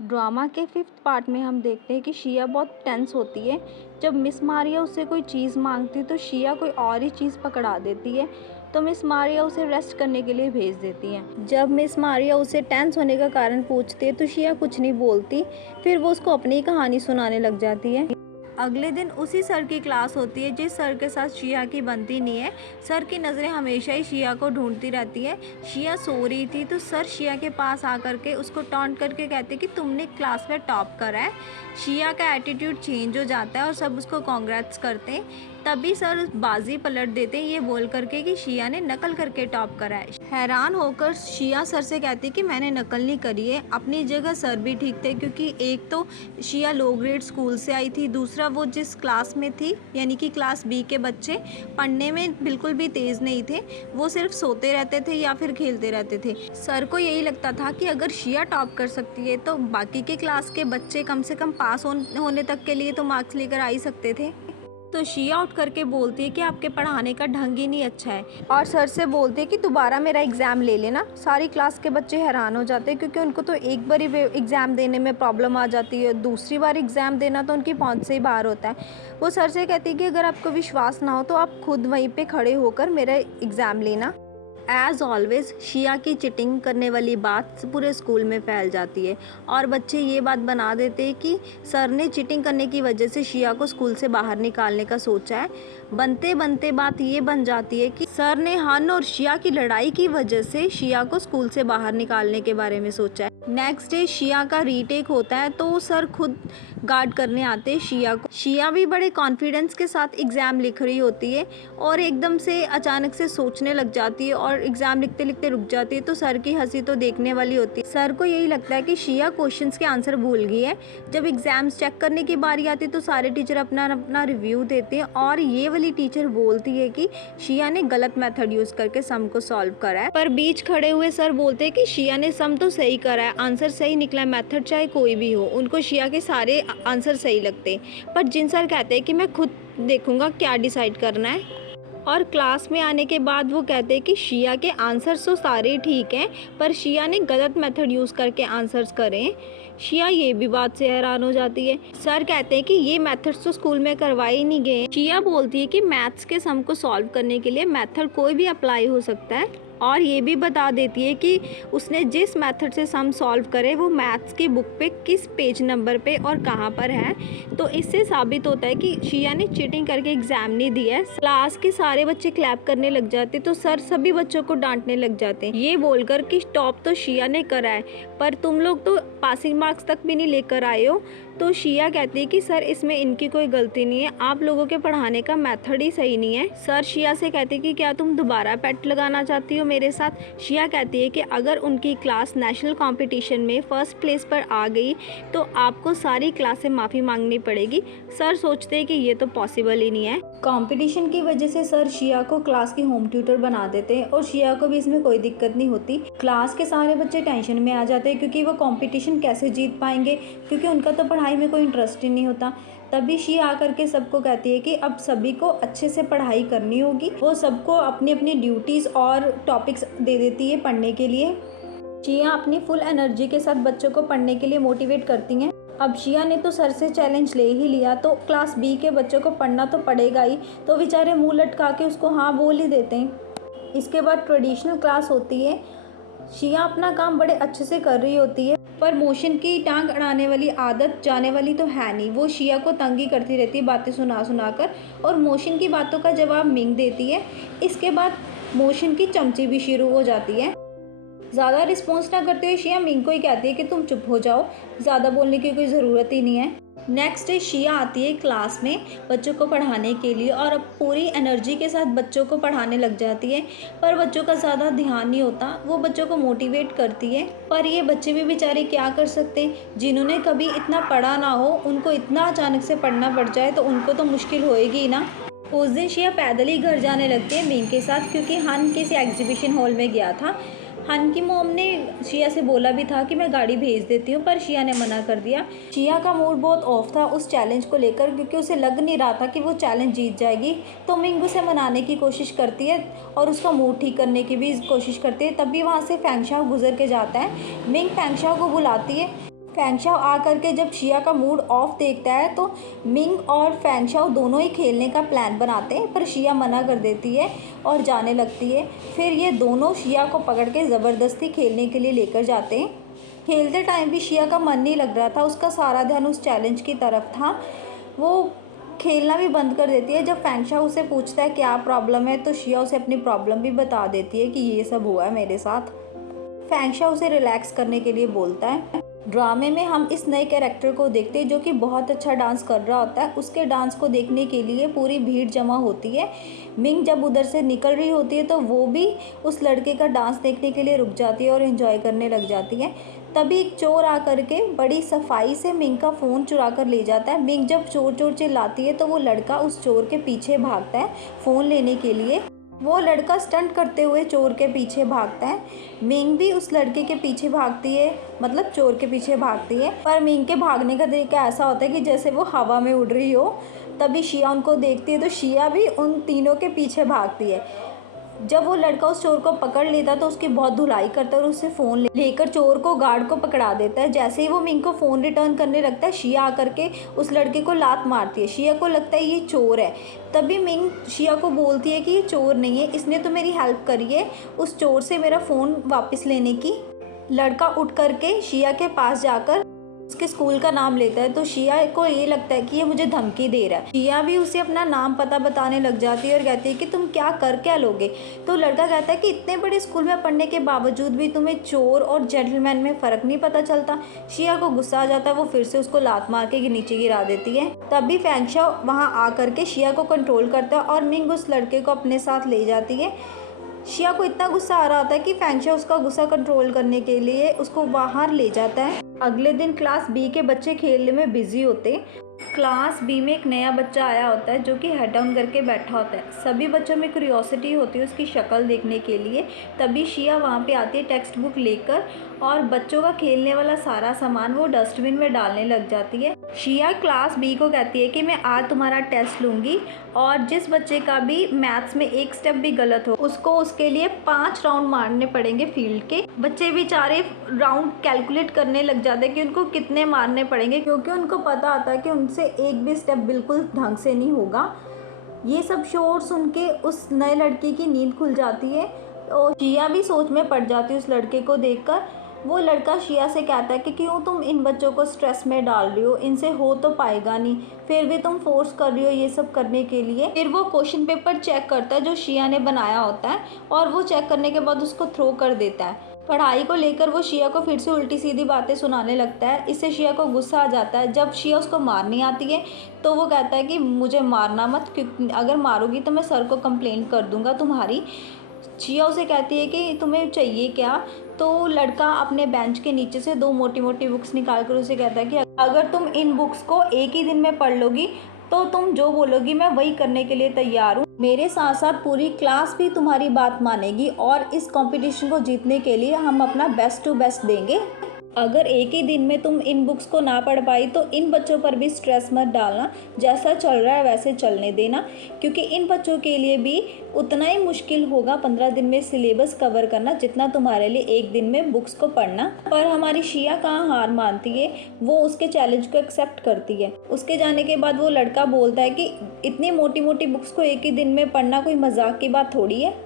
Drama के 5th part में हम देखते हैं कि शिया बहुत टेंस होती है। जब मिस मारिया उससे कोई चीज़ मांगती है तो शिया कोई और ही चीज़ पकड़ा देती है, तो मिस मारिया उसे रेस्ट करने के लिए भेज देती है। जब मिस मारिया उसे टेंस होने का कारण पूछती है तो शिया कुछ नहीं बोलती, फिर वो उसको अपनी कहानी सुनाने लग जाती है। अगले दिन उसी सर की क्लास होती है जिस सर के साथ शिया की बनती नहीं है। सर की नज़रें हमेशा ही शिया को ढूंढती रहती है। शिया सो रही थी तो सर शिया के पास आकर के उसको टॉन्ट करके कहते कि तुमने क्लास में टॉप करा है। शिया का एटीट्यूड चेंज हो जाता है और सब उसको कॉन्ग्रेट्स करते हैं। तभी सर बाजी पलट देते हैं ये बोल करके कि शिया ने नकल करके टॉप करा है। हैरान होकर शिया सर से कहती कि मैंने नकल नहीं करी है। अपनी जगह सर भी ठीक थे, क्योंकि एक तो शिया लो ग्रेड स्कूल से आई थी, दूसरा वो जिस क्लास में थी यानी कि क्लास बी के बच्चे पढ़ने में बिल्कुल भी तेज़ नहीं थे, वो सिर्फ सोते रहते थे या फिर खेलते रहते थे। सर को यही लगता था कि अगर शिया टॉप कर सकती है तो बाकी के क्लास के बच्चे कम से कम पास होने तक के लिए तो मार्क्स लेकर आ ही सकते थे। तो शिया उठ करके बोलती है कि आपके पढ़ाने का ढंग ही नहीं अच्छा है, और सर से बोलती है कि दोबारा मेरा एग्ज़ाम ले लेना। सारी क्लास के बच्चे हैरान हो जाते हैं, क्योंकि उनको तो एक बार ही एग्ज़ाम देने में प्रॉब्लम आ जाती है, दूसरी बार एग्ज़ाम देना तो उनकी पहुंच से ही बाहर होता है। वो सर से कहती है कि अगर आपको विश्वास ना हो तो आप खुद वहीं पर खड़े होकर मेरा एग्ज़ाम लेना। एज़ ऑलवेज शिया की चिटिंग करने वाली बात पूरे स्कूल में फैल जाती है और बच्चे ये बात बना देते हैं कि सर ने चिटिंग करने की वजह से शिया को स्कूल से बाहर निकालने का सोचा है। बनते बनते बात ये बन जाती है कि सर ने हन और शिया की लड़ाई की वजह से शिया को स्कूल से बाहर निकालने के बारे में सोचा है। नेक्स्ट डे शिया का रीटेक होता है तो सर खुद गार्ड करने आते हैं शिया को। शिया भी बड़े कॉन्फिडेंस के साथ एग्ज़ाम लिख रही होती है और एकदम से अचानक से सोचने लग जाती है और एग्ज़ाम लिखते लिखते रुक जाती है, तो सर की हंसी तो देखने वाली होती है। सर को यही लगता है कि शिया क्वेश्चंस के आंसर भूल गई है। जब एग्ज़ाम्स चेक करने की बारी आती है तो सारे टीचर अपना अपना रिव्यू देते हैं और ये वाली टीचर बोलती है कि शिया ने गलत मेथड यूज़ करके सम को सॉल्व करा है। पर बीच खड़े हुए सर बोलते हैं कि शिया ने सम तो सही करा है, आंसर सही निकला, मेथड चाहे कोई भी हो। उनको शिया के सारे आंसर सही लगते हैं, पर जिन सर कहते हैं कि मैं खुद देखूंगा क्या डिसाइड करना है। और क्लास में आने के बाद वो कहते हैं कि शिया के आंसर्स तो सारे ठीक हैं, पर शिया ने गलत मेथड यूज़ करके आंसर्स करें। शिया ये भी बात से हैरान हो जाती है। सर कहते हैं कि ये मेथड्स तो स्कूल में करवाए ही नहीं गए। शिया बोलती है कि मैथ्स के सम को सॉल्व करने के लिए मेथड कोई भी अप्लाई हो सकता है, और ये भी बता देती है कि उसने जिस मेथड से सम सॉल्व करे वो मैथ्स की बुक पे किस पेज नंबर पे और कहाँ पर है। तो इससे साबित होता है कि शिया ने चीटिंग करके एग्ज़ाम नहीं दिया है। क्लास के सारे बच्चे क्लैप करने लग जाते तो सर सभी बच्चों को डांटने लग जाते हैं, ये बोलकर कि टॉप तो शिया ने करा है पर तुम लोग तो पासिंग मार्क्स तक भी नहीं लेकर आए हो। तो शिया कहती है कि सर इसमें इनकी कोई गलती नहीं है, आप लोगों के पढ़ाने का मेथड ही सही नहीं है। सर शिया से कहते हैं कि क्या तुम दोबारा पेट लगाना चाहती हो मेरे साथ। शिया कहती है कि अगर उनकी क्लास नेशनल कंपटीशन में फर्स्ट प्लेस पर आ गई तो आपको सारी क्लास से माफ़ी मांगनी पड़ेगी। सर सोचते हैं कि ये तो पॉसिबल ही नहीं है। कंपटीशन की वजह से सर शिया को क्लास की होम ट्यूटर बना देते हैं और शिया को भी इसमें कोई दिक्कत नहीं होती। क्लास के सारे बच्चे टेंशन में आ जाते हैं क्योंकि वो कंपटीशन कैसे जीत पाएंगे, क्योंकि उनका तो पढ़ाई में कोई इंटरेस्ट ही नहीं होता। तभी शिया आकर के सबको कहती है कि अब सभी को अच्छे से पढ़ाई करनी होगी। वो सबको अपनी अपनी ड्यूटीज़ और टॉपिक्स दे देती है पढ़ने के लिए। शिया अपनी फुल एनर्जी के साथ बच्चों को पढ़ने के लिए मोटिवेट करती हैं। अब शिया ने तो सर से चैलेंज ले ही लिया तो क्लास बी के बच्चों को पढ़ना तो पड़ेगा ही, तो बेचारे मुंह लटका के उसको हाँ बोल ही देते हैं। इसके बाद ट्रेडिशनल क्लास होती है। शिया अपना काम बड़े अच्छे से कर रही होती है, पर मोशन की टांग अड़ाने वाली आदत जाने वाली तो है नहीं। वो शिया को तंगी करती रहती है बातें सुना सुना कर, और मोशन की बातों का जवाब मिंग देती है। इसके बाद मोशन की चमची भी शुरू हो जाती है। ज़्यादा रिस्पॉन्स ना करते हुए शिया मिंग को ही कहती है कि तुम चुप हो जाओ, ज़्यादा बोलने की कोई ज़रूरत ही नहीं है। नेक्स्ट डे शिया आती है क्लास में बच्चों को पढ़ाने के लिए और अब पूरी एनर्जी के साथ बच्चों को पढ़ाने लग जाती है, पर बच्चों का ज़्यादा ध्यान नहीं होता। वो बच्चों को मोटिवेट करती है, पर ये बच्चे भी बेचारे क्या कर सकते हैं, जिन्होंने कभी इतना पढ़ा ना हो उनको इतना अचानक से पढ़ना पड़ जाए तो उनको तो मुश्किल होएगी ही ना। उस दिन शिया पैदल ही घर जाने लगती है मिंग के साथ, क्योंकि हन किसी एग्जीबिशन हॉल में गया था। हन की मॉम ने शिया से बोला भी था कि मैं गाड़ी भेज देती हूँ, पर शिया ने मना कर दिया। शिया का मूड बहुत ऑफ था उस चैलेंज को लेकर, क्योंकि उसे लग नहीं रहा था कि वो चैलेंज जीत जाएगी। तो मिंग उसे मनाने की कोशिश करती है और उसका मूड ठीक करने की भी कोशिश करती है। तभी वहाँ से फैंगशाओ गुजर के जाता है। मिंग फैंगशाओ को बुलाती है फैंगशाओ आकर के जब शिया का मूड ऑफ देखता है तो मिंग और फैंगशाओ दोनों ही खेलने का प्लान बनाते हैं, पर शिया मना कर देती है और जाने लगती है। फिर ये दोनों शिया को पकड़ के ज़बरदस्ती खेलने के लिए लेकर जाते हैं। खेलते टाइम भी शिया का मन नहीं लग रहा था, उसका सारा ध्यान उस चैलेंज की तरफ था। वो खेलना भी बंद कर देती है। जब फैंगशाओ उसे पूछता है क्या प्रॉब्लम है तो शिया उसे अपनी प्रॉब्लम भी बता देती है कि ये सब हुआ है मेरे साथ। फैंगशाओ उसे रिलैक्स करने के लिए बोलता है। ड्रामे में हम इस नए कैरेक्टर को देखते हैं जो कि बहुत अच्छा डांस कर रहा होता है। उसके डांस को देखने के लिए पूरी भीड़ जमा होती है। मिंग जब उधर से निकल रही होती है तो वो भी उस लड़के का डांस देखने के लिए रुक जाती है और एंजॉय करने लग जाती है। तभी एक चोर आकर के बड़ी सफाई से मिंग का फ़ोन चुरा कर ले जाता है। मिंग जब चोर चोर चिल्लाती है तो वो लड़का उस चोर के पीछे भागता है फ़ोन लेने के लिए। वो लड़का स्टंट करते हुए चोर के पीछे भागता है। मिंग भी उस लड़के के पीछे भागती है, मतलब चोर के पीछे भागती है। पर मिंग के भागने का तरीका ऐसा होता है कि जैसे वो हवा में उड़ रही हो। तभी शिया उनको देखती है तो शिया भी उन तीनों के पीछे भागती है। जब वो लड़का उस चोर को पकड़ लेता तो उसकी बहुत धुलाई करता है और उससे फ़ोन लेकर चोर को गार्ड को पकड़ा देता है। जैसे ही वो मिंग को फ़ोन रिटर्न करने लगता है शिया आकर के उस लड़के को लात मारती है। शिया को लगता है ये चोर है। तभी मिंग शिया को बोलती है कि ये चोर नहीं है, इसने तो मेरी हेल्प करी है उस चोर से मेरा फ़ोन वापस लेने की। लड़का उठ करके शिया के पास जाकर उसके स्कूल का नाम लेता है तो शिया को ये लगता है कि ये मुझे धमकी दे रहा है। शिया भी उसे अपना नाम पता बताने लग जाती है और कहती है कि तुम क्या लोगे। तो लड़का कहता है कि इतने बड़े स्कूल में पढ़ने के बावजूद भी तुम्हें चोर और जेंटलमैन में फ़र्क नहीं पता चलता। शिया को गुस्सा आ जाता है, वो फिर से उसको लात मार के नीचे गिरा देती है। तभी फैंगशाओ वहाँ आकर के शिया को कंट्रोल करता है और मिंग उस लड़के को अपने साथ ले जाती है। शिया को इतना गुस्सा आ रहा होता है कि फैंगशाओ उसका गुस्सा कंट्रोल करने के लिए उसको बाहर ले जाता है। अगले दिन क्लास बी के बच्चे खेलने में बिजी होते। क्लास बी में एक नया बच्चा आया होता है जो कि हेड डाउन करके बैठा होता है। सभी बच्चों में क्यूरियोसिटी होती है उसकी शक्ल देखने के लिए। तभी शिया वहाँ पे आती है टेक्स्ट बुक लेकर और बच्चों का खेलने वाला सारा सामान वो डस्टबिन में डालने लग जाती है। शिया क्लास बी को कहती है कि मैं आज तुम्हारा टेस्ट लूँगी और जिस बच्चे का भी मैथ्स में एक स्टेप भी गलत हो उसको उसके लिए 5 राउंड मारने पड़ेंगे फील्ड के। बच्चे बेचारे राउंड कैलकुलेट करने लग जाते हैं कि उनको कितने मारने पड़ेंगे, क्योंकि उनको पता आता है कि उनसे एक भी स्टेप बिल्कुल ढंग से नहीं होगा। ये सब शोर सुन के उस नए लड़के की नींद खुल जाती है और शिया भी सोच में पड़ जाती है उस लड़के को देखकर। वो लड़का शिया से कहता है कि क्यों तुम इन बच्चों को स्ट्रेस में डाल रही हो, इनसे हो तो पाएगा नहीं, फिर भी तुम फोर्स कर रही हो ये सब करने के लिए। फिर वो क्वेश्चन पेपर चेक करता है जो शिया ने बनाया होता है और वो चेक करने के बाद उसको थ्रो कर देता है। पढ़ाई को लेकर वो शिया को फिर से उल्टी सीधी बातें सुनाने लगता है। इससे शिया को गुस्सा आ जाता है। जब शिया उसको मारनी आती है तो वो कहता है कि मुझे मारना मत, क्योंकि अगर मारोगी तो मैं सर को कंप्लेंट कर दूंगा तुम्हारी। शिया उसे कहती है कि तुम्हें चाहिए क्या। तो लड़का अपने बेंच के नीचे से 2 मोटी मोटी बुक्स निकाल कर उसे कहता है कि अगर तुम इन बुक्स को एक ही दिन में पढ़ लोगी तो तुम जो बोलोगी मैं वही करने के लिए तैयार हूँ। मेरे साथ साथ पूरी क्लास भी तुम्हारी बात मानेगी और इस कंपटीशन को जीतने के लिए हम अपना बेस्ट टू बेस्ट देंगे। अगर एक ही दिन में तुम इन बुक्स को ना पढ़ पाई तो इन बच्चों पर भी स्ट्रेस मत डालना, जैसा चल रहा है वैसे चलने देना, क्योंकि इन बच्चों के लिए भी उतना ही मुश्किल होगा 15 दिन में सिलेबस कवर करना जितना तुम्हारे लिए एक दिन में बुक्स को पढ़ना। पर हमारी शिया कहाँ हार मानती है, वो उसके चैलेंज को एक्सेप्ट करती है। उसके जाने के बाद वो लड़का बोलता है कि इतनी मोटी मोटी बुक्स को एक ही दिन में पढ़ना कोई मजाक की बात थोड़ी है।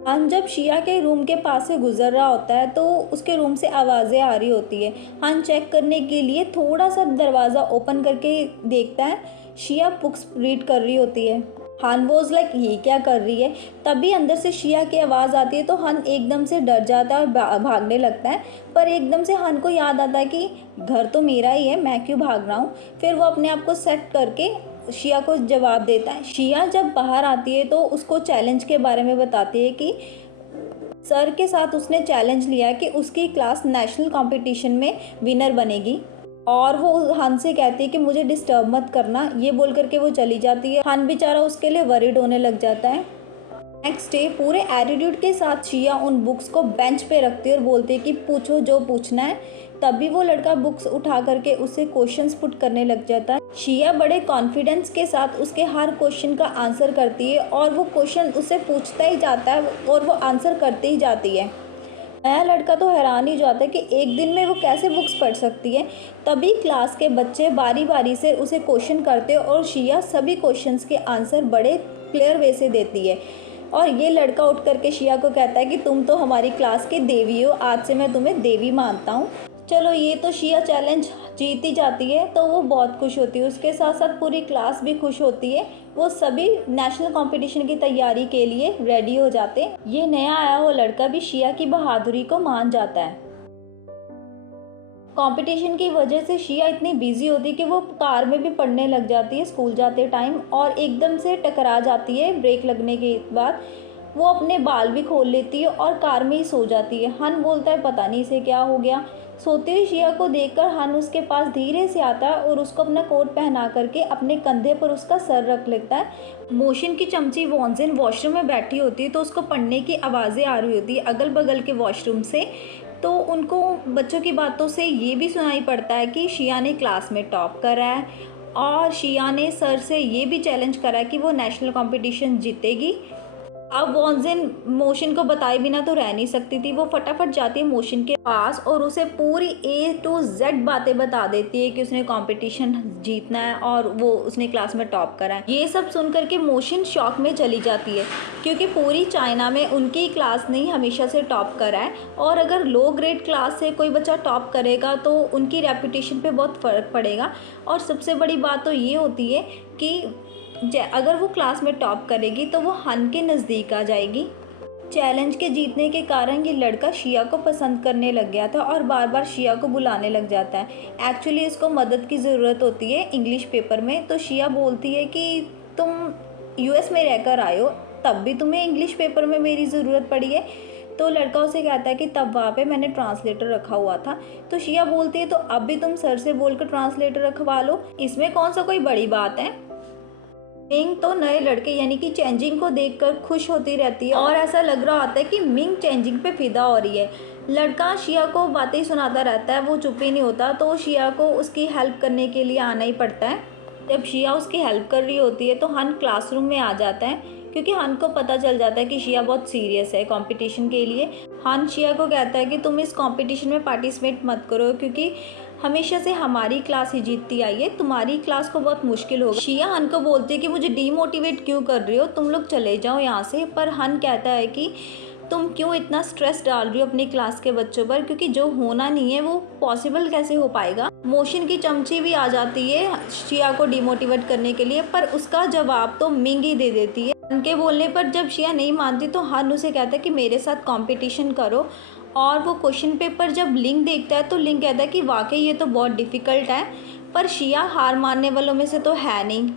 हान जब शिया के रूम के पास से गुजर रहा होता है तो उसके रूम से आवाज़ें आ रही होती है। हान चेक करने के लिए थोड़ा सा दरवाज़ा ओपन करके देखता है। शिया बुक्स रीड कर रही होती है। हान वॉज लाइक ये क्या कर रही है। तभी अंदर से शिया की आवाज़ आती है तो हान एकदम से डर जाता है और भागने लगता है। पर एकदम से हान को याद आता है कि घर तो मेरा ही है, मैं क्यों भाग रहा हूँ। फिर वो अपने आप को सेट करके शिया को जवाब देता है। शिया जब बाहर आती है तो उसको चैलेंज के बारे में बताती है कि सर के साथ उसने चैलेंज लिया कि उसकी क्लास नेशनल कंपटीशन में विनर बनेगी और वो हान से कहती है कि मुझे डिस्टर्ब मत करना। ये बोल करके वो चली जाती है। हान बेचारा उसके लिए वरीड होने लग जाता है। नेक्स्ट डे पूरे एटीट्यूड के साथ शिया उन बुक्स को बेंच पे रखती है और बोलती है कि पूछो जो पूछना है। तभी वो लड़का बुक्स उठा करके उसे क्वेश्चंस पुट करने लग जाता है। शिया बड़े कॉन्फिडेंस के साथ उसके हर क्वेश्चन का आंसर करती है और वो क्वेश्चन उससे पूछता ही जाता है और वो आंसर करती ही जाती है। नया लड़का तो हैरान ही जाता है कि एक दिन में वो कैसे बुक्स पढ़ सकती है। तभी क्लास के बच्चे बारी बारी से उसे क्वेश्चन करते हैं और शिया सभी क्वेश्चंस के आंसर बड़े क्लियर वे से देती है। और ये लड़का उठ करके शिया को कहता है कि तुम तो हमारी क्लास की देवी हो, आज से मैं तुम्हें देवी मानता हूँ। चलो ये तो शिया चैलेंज जीत ही जाती है तो वो बहुत खुश होती है, उसके साथ साथ पूरी क्लास भी खुश होती है। वो सभी नेशनल कंपटीशन की तैयारी के लिए रेडी हो जाते हैं। ये नया आया हुआ लड़का भी शिया की बहादुरी को मान जाता है। कंपटीशन की वजह से शिया इतनी बिजी होती है कि वो कार में भी पढ़ने लग जाती है स्कूल जाते टाइम, और एकदम से टकरा जाती है ब्रेक लगने के बाद। वो अपने बाल भी खोल लेती है और कार में ही सो जाती है। हन बोलता है पता नहीं इसे क्या हो गया। सोती हुई शिया को देखकर हन उसके पास धीरे से आता है और उसको अपना कोट पहना करके अपने कंधे पर उसका सर रख लेता है। मोशन की चमची वॉन्जिन वॉशरूम में बैठी होती है तो उसको पढ़ने की आवाज़ें आ रही होती है अगल बगल के वॉशरूम से। तो उनको बच्चों की बातों से ये भी सुनाई पड़ता है कि शिया ने क्लास में टॉप करा है और शिया ने सर से ये भी चैलेंज करा है कि वो नेशनल कंपटीशन जीतेगी। अब वॉन्जिन मोशन को बताए बिना तो रह नहीं सकती थी। वो फटाफट जाती है मोशन के पास और उसे पूरी A to Z बातें बता देती है कि उसने कंपटीशन जीतना है और वो उसने क्लास में टॉप करा है। ये सब सुन करके मोशन शॉक में चली जाती है क्योंकि पूरी चाइना में उनकी क्लास ने ही हमेशा से टॉप करा है, और अगर लो ग्रेड क्लास से कोई बच्चा टॉप करेगा तो उनकी रेपुटेशन पे बहुत फ़र्क पड़ेगा। और सबसे बड़ी बात तो ये होती है कि अगर वो क्लास में टॉप करेगी तो वो हन के नज़दीक आ जाएगी। चैलेंज के जीतने के कारण ये लड़का शिया को पसंद करने लग गया था और बार बार शिया को बुलाने लग जाता है। एक्चुअली इसको मदद की ज़रूरत होती है इंग्लिश पेपर में, तो शिया बोलती है कि तुम US में रहकर आए हो, तब भी तुम्हें इंग्लिश पेपर में मेरी ज़रूरत पड़ी है। तो लड़का उसे कहता है कि तब वहाँ पे मैंने ट्रांसलेटर रखा हुआ था। तो शिया बोलती है तो अब भी तुम सर से बोल कर ट्रांसलेटर रखवा लो, इसमें कौन सा कोई बड़ी बात है। मिंग तो नए लड़के यानी कि चेंजिंग को देखकर खुश होती रहती है और ऐसा लग रहा होता है कि मिंग चेंजिंग पे फिदा हो रही है। लड़का शिया को बातें सुनाता रहता है, वो चुप ही नहीं होता, तो शिया को उसकी हेल्प करने के लिए आना ही पड़ता है। जब शिया उसकी हेल्प कर रही होती है तो हन क्लासरूम में आ जाता है क्योंकि हन को पता चल जाता है कि शिया बहुत सीरियस है कंपटीशन के लिए। हन शिया को कहता है कि तुम इस कंपटीशन में पार्टिसिपेट मत करो क्योंकि हमेशा से हमारी क्लास ही जीतती आई है, तुम्हारी क्लास को बहुत मुश्किल होगा। शिया हन को बोलती है कि मुझे डीमोटिवेट क्यों कर रही हो, तुम लोग चले जाओ यहाँ से। पर हन कहता है कि तुम क्यों इतना स्ट्रेस डाल रही हो अपनी क्लास के बच्चों पर, क्योंकि जो होना नहीं है वो पॉसिबल कैसे हो पाएगा। मोशन की चमची भी आ जाती है शिया को डिमोटिवेट करने के लिए, पर उसका जवाब तो मिंग ही दे देती है। हन के बोलने पर जब शिया नहीं मानती तो हन उसे कहता है कि मेरे साथ कंपटीशन करो, और वो क्वेश्चन पेपर जब लिंक देखता है तो लिंक कहता है कि वाकई ये तो बहुत डिफ़िकल्ट है, पर शिया हार मानने वालों में से तो है नहीं।